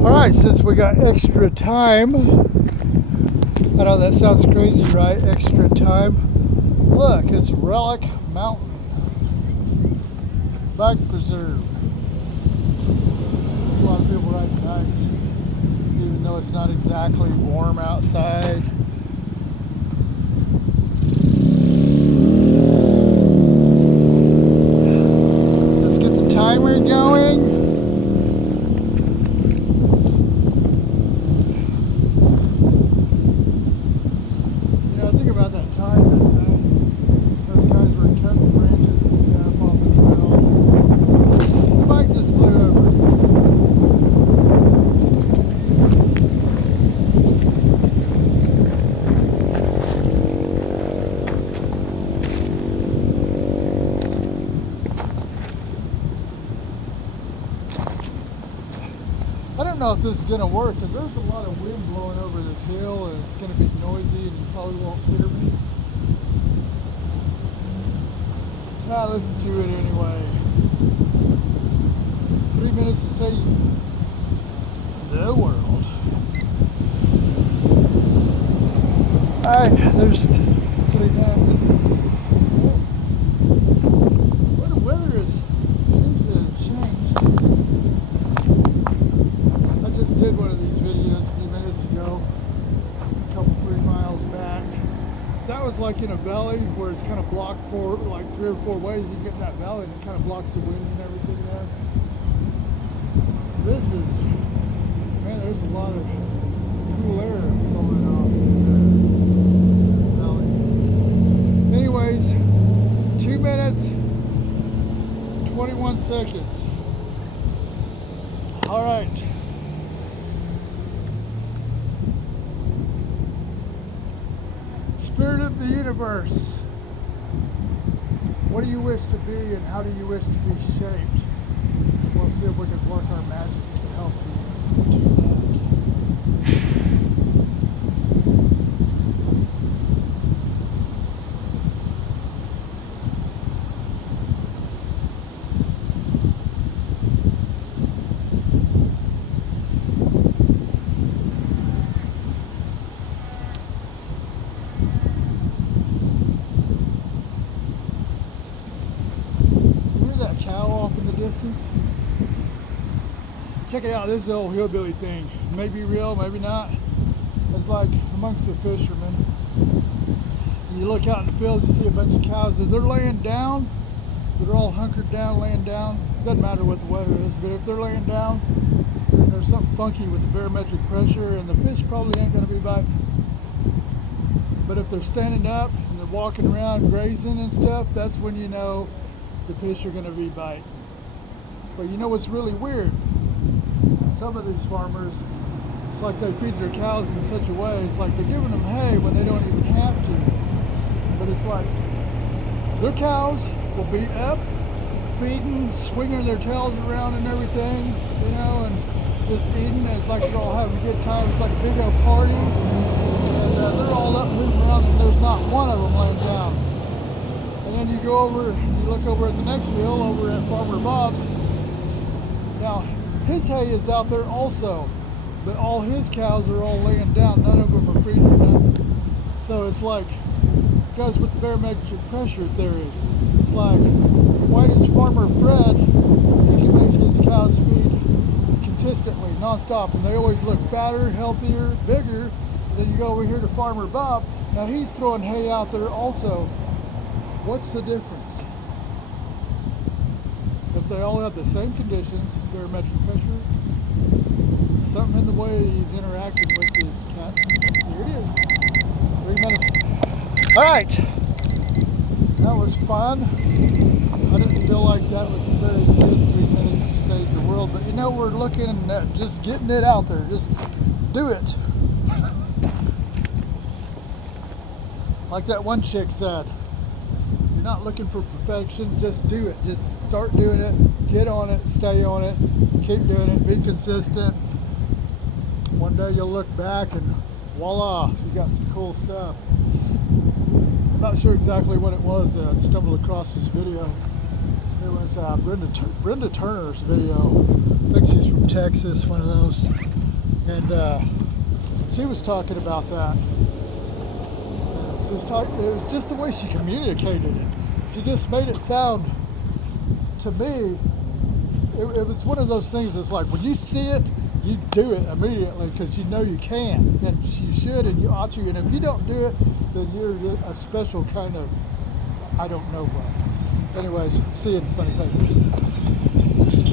Alright, since we got extra time, I know that sounds crazy, right? Extra time. Look, it's Relic Mountain Bike Preserve. There's a lot of people riding bikes, even though it's not exactly warm outside. Let's get the timer going. I don't know if this is going to work because there's a lot of wind blowing over this hill and it's going to be noisy and you probably won't hear me. I'll listen to it anyway. 3 minutes to say the world. Alright, there's 3 minutes. Well, the weather seems to have changed. I just did one of these videos a few minutes ago, a couple 3 miles back. That was like in a valley where it's kind of blocked for like 3 or 4 ways. You get in that valley and it kind of blocks the wind and everything there. This is, man, there's a lot of cool air going on in the valley. Anyways, 2 minutes, 21 seconds. All right. Spirit of the universe, what do you wish to be and how do you wish to be shaped? We'll see if we can work our magic to help you do that. Cow off in the distance. Check it out, this is the old hillbilly thing. Maybe real, maybe not. It's like amongst the fishermen. You look out in the field, you see a bunch of cows. If they're laying down, they're all hunkered down, laying down. Doesn't matter what the weather is, but if they're laying down, then there's something funky with the barometric pressure and the fish probably ain't gonna be biting. But if they're standing up and they're walking around grazing and stuff, that's when you know the fish are going to be biting. But you know what's really weird? Some of these farmers, it's like they feed their cows in such a way, it's like they're giving them hay when they don't even have to. But it's like their cows will be up, feeding, swinging their tails around and everything, you know, and just eating. And it's like they're all having a good time. It's like a big old party. And they're all up moving around and there's not one of them laying down. And then you go over, you look over at the next field, over at Farmer Bob's. Now, his hay is out there also, but all his cows are all laying down. None of them are feeding or nothing. So it's like, it goes with the barometric pressure theory. It's like, why does Farmer Fred, he can make his cows feed consistently, nonstop, and they always look fatter, healthier, bigger. And then you go over here to Farmer Bob. Now he's throwing hay out there also. What's the difference? If they all have the same conditions, barometric pressure, something in the way he's interacting with his cat. Here it is. 3 minutes. All right. That was fun. I didn't feel like that was a very good 3 minutes to save the world, but you know, we're looking at just getting it out there. Just do it. Like that one chick said. You're not looking for perfection, just do it. Just start doing it, get on it, stay on it, keep doing it, be consistent. One day you'll look back and voila, you got some cool stuff. I'm not sure exactly what it was that I stumbled across this video. It was Brenda Turner's video. I think she's from Texas, one of those. And she was talking about that. She was talking, it was just the way she communicated it. She just made it sound, to me, it was one of those things that's like, when you see it, you do it immediately because you know you can, and you should, and you ought to. And if you don't do it, then you're a special kind of, I don't know what. Anyways, see you in Funny Papers.